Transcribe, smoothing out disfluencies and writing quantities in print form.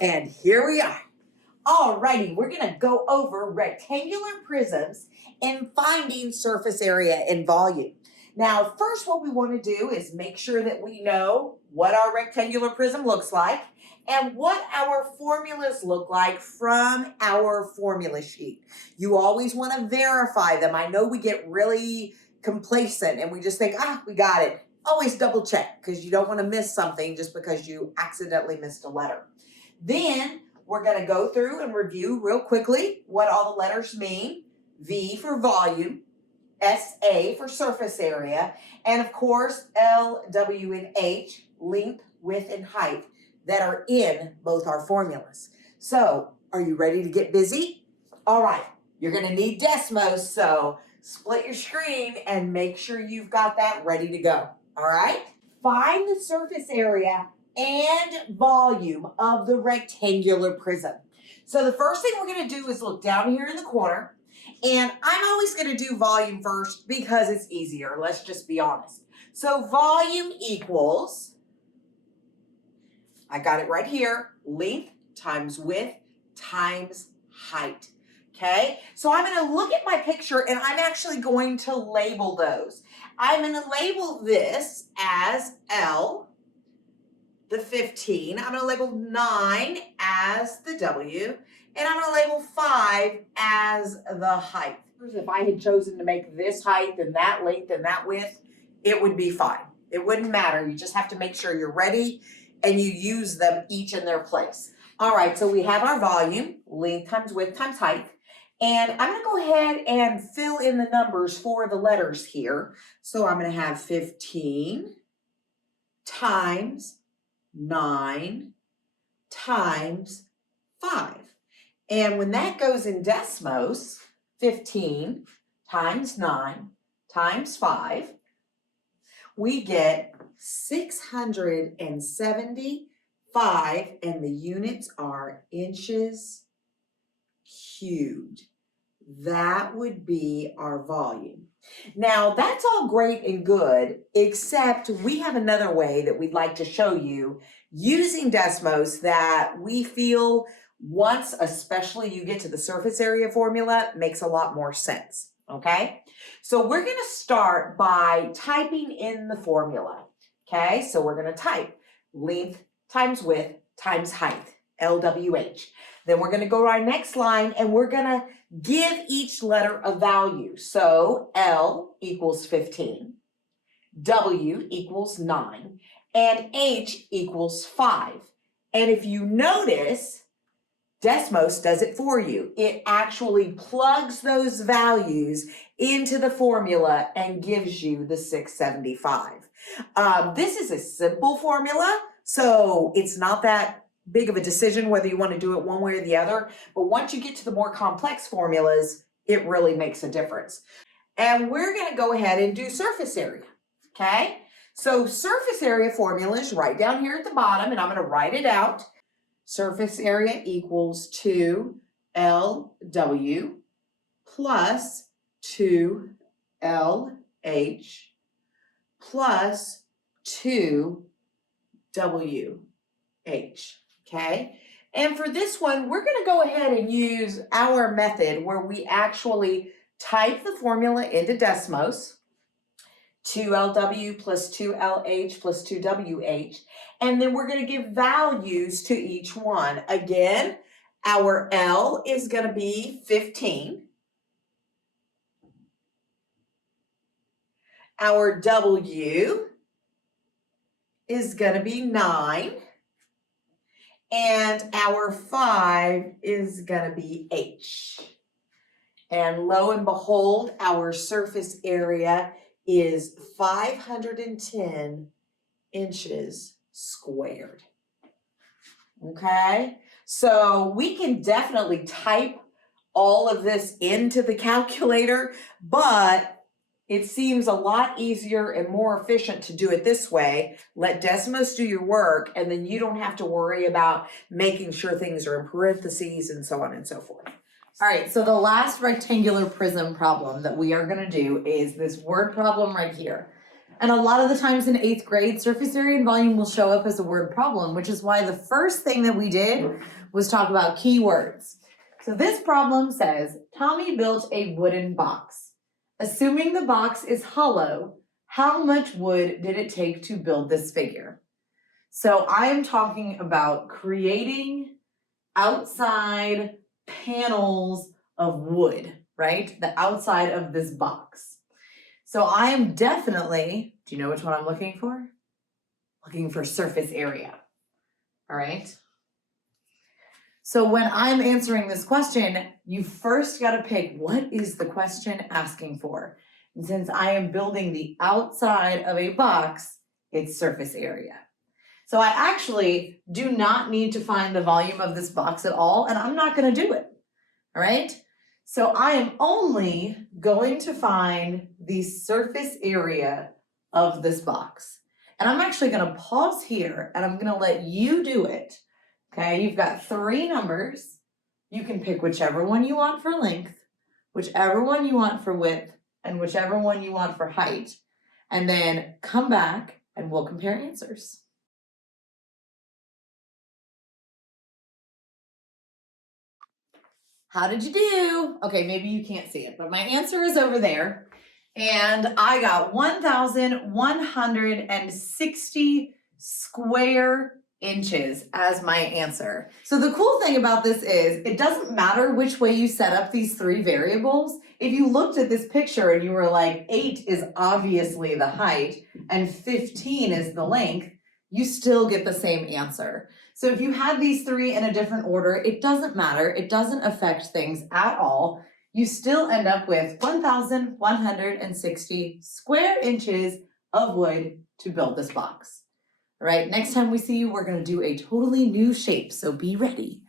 And here we are. Alrighty, we're going to go over rectangular prisms and finding surface area and volume. Now, first what we want to do is make sure that we know what our rectangular prism looks like and what our formulas look like from our formula sheet. You always want to verify them. I know we get really complacent and we just think, we got it. Always double check because you don't want to miss something just because you accidentally missed a letter. Then we're going to go through and review real quickly what all the letters mean. V for volume, SA for surface area, and of course L, W, and H, length, width, and height, that are in both our formulas. So, are you ready to get busy? All right, you're going to need Desmos, so split your screen and make sure you've got that ready to go. All right? Find the surface area and volume of the rectangular prism. So the first thing we're going to do is look down here in the corner, and I'm always going to do volume first because it's easier. Let's just be honest. So volume equals, I got it right here, length times width times height. Okay, so I'm going to look at my picture and I'm actually going to label those. I'm going to label this as L, the 15. I'm going to label 9 as the W, and I'm going to label 5 as the height. If I had chosen to make this height and that length and that width, it would be fine. It wouldn't matter. You just have to make sure you're ready and you use them each in their place. All right, so we have our volume, length times width times height. And I'm going to go ahead and fill in the numbers for the letters here. So I'm going to have 15 times 9 times 5. And when that goes in Desmos, 15 times 9 times 5, we get 675, and the units are inches cubed. That would be our volume. Now, that's all great and good, except we have another way that we'd like to show you using Desmos that we feel once, especially you get to the surface area formula, makes a lot more sense, okay? So we're going to start by typing in the formula, okay? So we're going to type length times width times height, LWH. Then we're going to go to our next line and we're going to give each letter a value. So L equals 15, W equals 9, and H equals 5. And if you notice, Desmos does it for you. It actually plugs those values into the formula and gives you the 675. This is a simple formula, so it's not that big of a decision whether you want to do it one way or the other. But once you get to the more complex formulas, it really makes a difference. And we're going to go ahead and do surface area, okay? So surface area formula is right down here at the bottom, and I'm going to write it out. Surface area equals 2LW plus 2LH plus 2WH. Okay, and for this one, we're going to go ahead and use our method where we actually type the formula into Desmos, 2LW plus 2LH plus 2WH, and then we're going to give values to each one. Again, our L is going to be 15. Our W is going to be 9. And our 5 is going to be H. And lo and behold, our surface area is 510 inches squared. Okay, so we can definitely type all of this into the calculator, but it seems a lot easier and more efficient to do it this way. Let Desmos do your work, and then you don't have to worry about making sure things are in parentheses and so on and so forth. All right, so the last rectangular prism problem that we are going to do is this word problem right here. And a lot of the times in 8th grade, surface area and volume will show up as a word problem, which is why the first thing that we did was talk about keywords. So this problem says, Tommy built a wooden box. Assuming the box is hollow, how much wood did it take to build this figure? So I am talking about creating outside panels of wood, right? The outside of this box. So I am definitely, do you know which one I'm looking for? Looking for surface area, all right? So when I'm answering this question, you first got to pick what is the question asking for. And since I am building the outside of a box, it's surface area. So I actually do not need to find the volume of this box at all, and I'm not going to do it, all right? So I am only going to find the surface area of this box. And I'm actually going to pause here, and I'm going to let you do it. Okay, you've got 3 numbers. You can pick whichever one you want for length, whichever one you want for width, and whichever one you want for height. And then come back and we'll compare answers. How did you do? Okay, maybe you can't see it, but my answer is over there. And I got 1,160 square inches as my answer. So the cool thing about this is it doesn't matter which way you set up these 3 variables. If you looked at this picture and you were like 8 is obviously the height and 15 is the length, you still get the same answer. So if you had these 3 in a different order, it doesn't matter. It doesn't affect things at all. You still end up with 1,160 square inches of wood to build this box. All right, next time we see you, we're going to do a totally new shape, so be ready.